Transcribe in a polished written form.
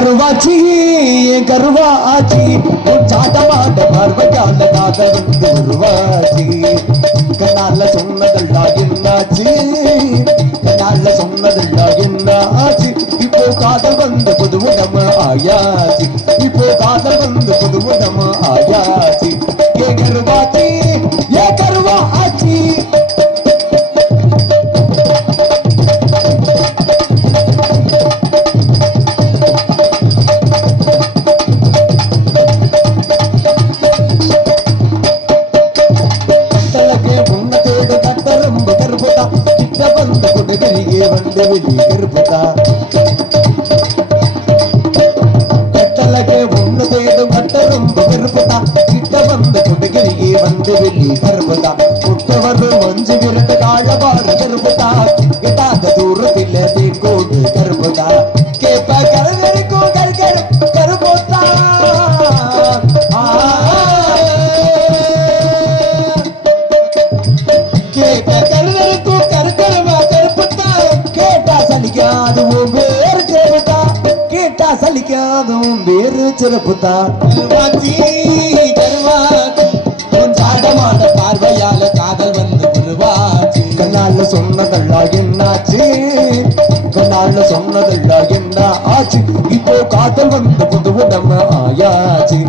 கருவாச்சி என் கருவாச்சி உன் சாட்டமாட்ட பார்வையால காதல் வந்து உருவாச்சி கண்ணால சொன்னதெல்லாம் என்னாச்சு கண்ணால சொன்னதெல்லாம் என்னாச்சு இப்போ காதல் வந்து புதுவுடம ஆயாச்சு இப்போ காதல் வந்து புதுவுடம ஆயாச்சு என் கருவாச்சி என் கருவாச்சி வந்து வெளி கருப்புதா கட்டலகே ஒண்ணு தேடும் கட்ட ரொம்ப கருப்புதா கிட்ட வந்து கொடுகிரியே வந்து வெளி கருப்புதா புட்டவர் மஞ்சு விரட்டு காழபாடு கருப்புதா கிட்டாத தூரத்தில் தேங்கோடு கருப்புதா கேப்ப கருகருக்கும் கருகரு கருப்புதா கேப்ப கருகருக்கும் கருக்கருவா சலிக்காதும் வேறு சிறப்புதா கேட்டா சலிக்காதும் வேறு சிறப்புதா கருவாச்சி கருவாச்சி உன் சாடமான பார்வையால காதல் வந்து உருவாச்சு கண்ணால சொன்னதெல்லாம் என்னாச்சு கண்ணால சொன்னதெல்லாம் என்ன ஆச்சு இப்போ காதல் வந்து புது உடம்பு ஆயாச்சு